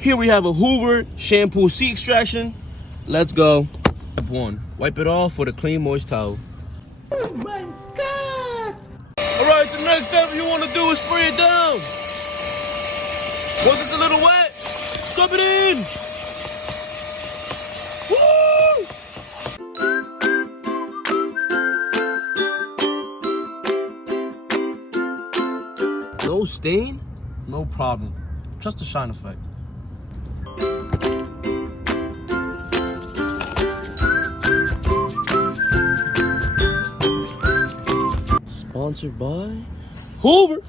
Here we have a Hoover shampoo seat extraction. Let's go. Step 1. Wipe it off with a clean, moist towel. Oh my God! Alright, the next step you want to do is spray it down. Once it's a little wet, scrub it in. Woo! No stain, no problem. Just a shine effect. Sponsored by Hoover.